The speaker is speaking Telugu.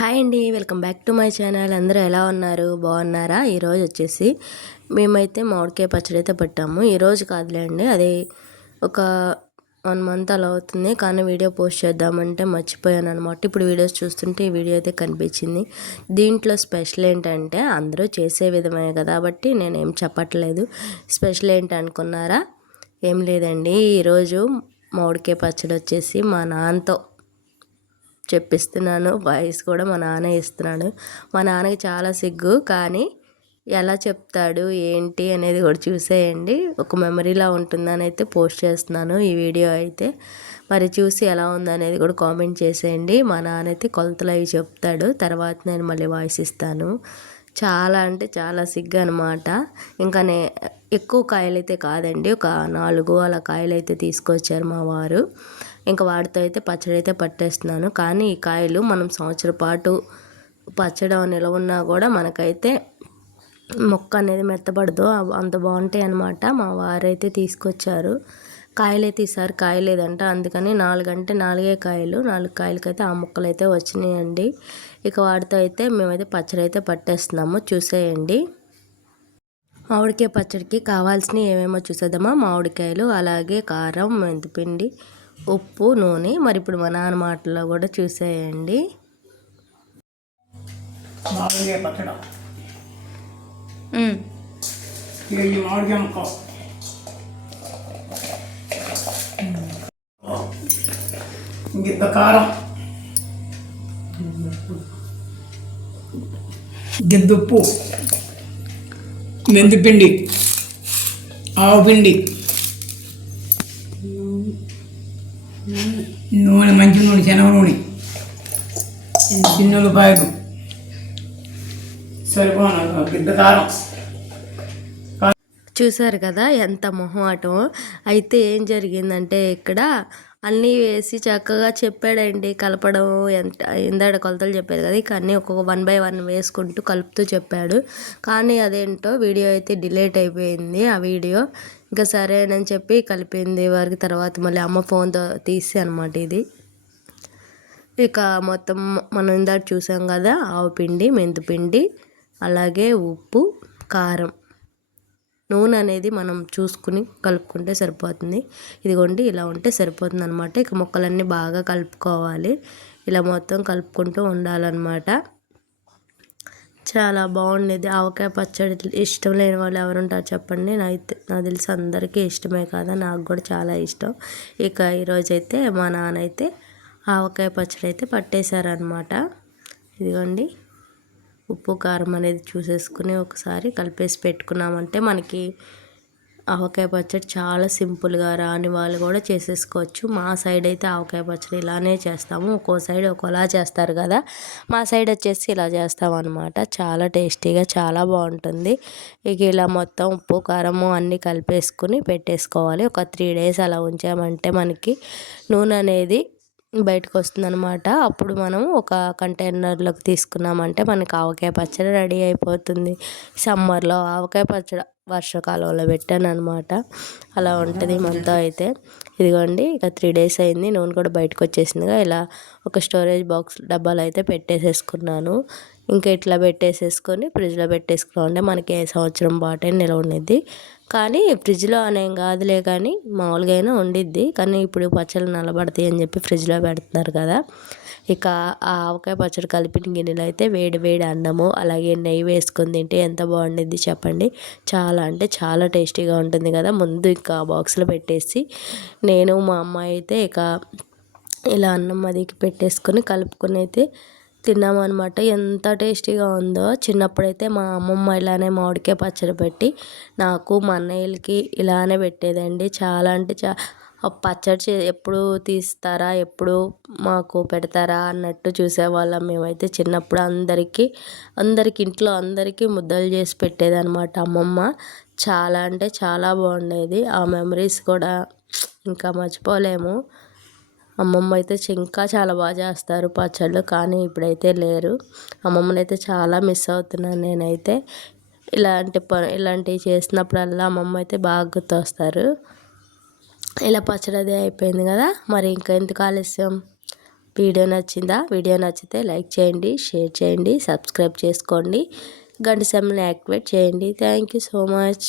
హాయ్ అండి, welcome back to my channel. అందరూ ఎలా ఉన్నారు? బాగున్నారా? ఈరోజు వచ్చేసి మేమైతే మామిడికాయ పచ్చడి అయితే పెట్టాము. ఈరోజు కాదులేండి, అది ఒక 1 మంత్ అలా అవుతుంది. కానీ వీడియో పోస్ట్ చేద్దామంటే మర్చిపోయాను అనమాట. ఇప్పుడు వీడియోస్ చూస్తుంటే ఈ వీడియో అయితే కనిపించింది. దీంట్లో స్పెషల్ ఏంటంటే అందరూ చేసే విధమే కదా, కాబట్టి నేనేం చెప్పట్లేదు. స్పెషల్ ఏంటి అనుకున్నారా? ఏం లేదండి, ఈరోజు మామిడికాయ పచ్చడి వచ్చేసి మా నాన్నతో చెప్పిస్తున్నాను. వాయిస్ కూడా మా నాన్న ఇస్తున్నాడు. మా నాన్నకి చాలా సిగ్గు, కానీ ఎలా చెప్తాడు ఏంటి అనేది కూడా చూసేయండి. ఒక మెమరీలా ఉంటుందని అయితే పోస్ట్ చేస్తున్నాను ఈ వీడియో అయితే. మరి చూసి ఎలా ఉందనేది కూడా కామెంట్ చేసేయండి. మా నాన్న అయితే కొలతలు అవి చెప్తాడు, తర్వాత నేను మళ్ళీ వాయిస్ ఇస్తాను. చాలా అంటే చాలా సిగ్గు అనమాట. ఇంకా ఎక్కువ కాయలు అయితే కాదండి, ఒక 4 అలా కాయలు అయితే తీసుకొచ్చారు మా వారు. ఇంకా వాటితో అయితే పచ్చడి అయితే పట్టేస్తున్నాను. కానీ ఈ కాయలు మనం సంవత్సరం పాటు పచ్చడి నిలవ ఉన్నా కూడా మనకైతే మొక్క అనేది మెత్తపడదు, అంత బాగుంటాయి అన్నమాట. మా వారైతే తీసుకొచ్చారు. కాయలైతే ఈసారి కాయలేదంట, అందుకని 4 అంటే 4 కాయలు, 4 కాయలకైతే ఆ ముక్కలు అయితే వచ్చినాయండి. ఇక వాటితో అయితే మేమైతే పచ్చడి అయితే పట్టేస్తున్నాము. చూసేయండి. మామిడికాయ పచ్చడికి కావాల్సినవి ఏమేమో చూసేద్దామా. మామిడికాయలు, అలాగే కారం, మెంతిపిండి, ఉప్పు, నూనె. మరి ఇప్పుడు మా నాన్న మాటల్లో కూడా చూసేయండి. మామిడికాయ పచ్చడి, కేజీ మామిడికాయ ముక్క, గిద్ద కారం, గిద్దుప్పు, మెంతిపిండి, ఆవుపిండి, నూనె, మంచి నూనె, శనగ నూనె, చిన్నులపాయలు, సరిపోను గిద్ద కారం. చూసారు కదా ఎంత మొహమాటం. అయితే ఏం జరిగిందంటే ఇక్కడ అన్నీ వేసి చక్కగా చెప్పాడండి. కలపడం ఎంత ఇందాడ కొలతలు చెప్పారు కదా, ఇక అన్నీ ఒక్కొక్క 1 by 1 వేసుకుంటూ కలుపుతూ చెప్పాడు. కానీ అదేంటో వీడియో అయితే డిలీట్ అయిపోయింది. ఆ వీడియో ఇంకా సరేనని చెప్పి కలిపింది వారికి. తర్వాత మళ్ళీ అమ్మ ఫోన్తో తీసి అనమాట ఇది. ఇక మొత్తం మనం ఇందాక చూసాం కదా, ఆవు పిండి, మెంతిపిండి, అలాగే ఉప్పు, కారం, నూనె అనేది మనం చూసుకుని కలుపుకుంటే సరిపోతుంది. ఇదిగోండి, ఇలా ఉంటే సరిపోతుంది అనమాట. ఇక ముక్కలన్నీ బాగా కలుపుకోవాలి. ఇలా మొత్తం కలుపుకుంటూ ఉండాలన్నమాట. చాలా బాగుండేది. ఆవకాయ పచ్చడి ఇష్టం లేని వాళ్ళు ఎవరుంటారు చెప్పండి? నాకు తెలిసి అందరికీ ఇష్టమే కదా, నాకు కూడా చాలా ఇష్టం. ఇక ఈరోజైతే మా నాన్న అయితే ఆవకాయ పచ్చడి అయితే పట్టేశారనమాట. ఇదిగోండి, ఉప్పు కారం అనేది చూసేసుకుని ఒకసారి కలిపేసి పెట్టుకున్నామంటే మనకి ఆవకాయ పచ్చడి చాలా సింపుల్గా రాని వాళ్ళు కూడా చేసేసుకోవచ్చు. మా సైడ్ అయితే ఆవకాయ పచ్చడి ఇలానే చేస్తాము. ఒక్కో సైడ్ ఒక్కోలా చేస్తారు కదా, మా సైడ్ వచ్చేసి ఇలా చేస్తాం అనమాట. చాలా టేస్టీగా చాలా బాగుంటుంది. ఇక ఇలా మొత్తం ఉప్పు కారము అన్నీ కలిపేసుకుని పెట్టేసుకోవాలి. ఒక 3 days అలా ఉంచామంటే మనకి నూనె అనేది బయటకు వస్తుందన్నమాట. అప్పుడు మనం ఒక కంటైనర్లోకి తీసుకున్నామంటే మనకి ఆవకాయ పచ్చడి రెడీ అయిపోతుంది. సమ్మర్లో ఆవకాయ పచ్చడి వర్షాకాలంలో పెట్టాను అనమాట. అలా ఉంటుంది మనతో అయితే. ఇదిగోండి, ఇక 3 days అయింది, నూనె కూడా బయటకు వచ్చేసిందిగా. ఇలా ఒక స్టోరేజ్ బాక్స్ డబ్బాలు అయితే పెట్టేసేసుకున్నాను. ఇంకా ఇట్లా పెట్టేసేసుకొని ఫ్రిడ్జ్లో పెట్టేసుకున్నామంటే మనకి ఏ సంవత్సరం పాటు నిల్వ ఉండేది. కానీ ఫ్రిడ్జ్లో అనేం కాదులే, కానీ మామూలుగా అయినా ఉండిద్ది. కానీ ఇప్పుడు పచ్చళ్ళు నల్లబడతాయి అని చెప్పి ఫ్రిడ్జ్లో పెడుతున్నారు కదా. ఇక ఆ ఆవకాయ పచ్చడి కలిపిన గిన్నెలో అయితే వేడి వేడి అన్నము, అలాగే నెయ్యి వేసుకొని తింటే ఎంత బాగుండిద్ది చెప్పండి. చాలా అంటే చాలా టేస్టీగా ఉంటుంది కదా. ముందు ఇంకా బాక్స్లో పెట్టేసి నేను మా అమ్మాయి అయితే ఇక ఇలా అన్నం అదికి పెట్టేసుకొని కలుపుకొని అయితే తిన్నామన్నమాట. ఎంత టేస్టీగా ఉందో. చిన్నప్పుడైతే మా అమ్మమ్మ ఇలానే మామిడికాయ పచ్చడి పెట్టి నాకు మా అన్నయ్యలకి ఇలానే పెట్టేదండి. చాలా అంటే పచ్చడి ఎప్పుడు తీస్తారా, ఎప్పుడు మాకు పెడతారా అన్నట్టు చూసేవాళ్ళం మేమైతే చిన్నప్పుడు. అందరికి ఇంట్లో అందరికీ ముద్దలు చేసి పెట్టేదన్నమాట అమ్మమ్మ. చాలా అంటే చాలా బాగుండేది. ఆ మెమరీస్ కూడా ఇంకా మర్చిపోలేము. అమ్మమ్మ అయితే ఇంకా చాలా బాగా చేస్తారు పచ్చళ్ళు, కానీ ఇప్పుడైతే లేరు. అమ్మమ్మని అయితే చాలా మిస్ అవుతున్నాను నేనైతే. ఇలాంటివి చేసినప్పుడల్లా అమ్మమ్మ అయితే బాగా గుర్తొస్తారు. ఇలా పచ్చడి అదే అయిపోయింది కదా, మరి ఇంకా ఎందుకు ఆలస్యం, వీడియో నచ్చిందా? వీడియో నచ్చితే లైక్ చేయండి, షేర్ చేయండి, సబ్స్క్రైబ్ చేసుకోండి, గంట సింబల్ని యాక్టివేట్ చేయండి. Thank you so much.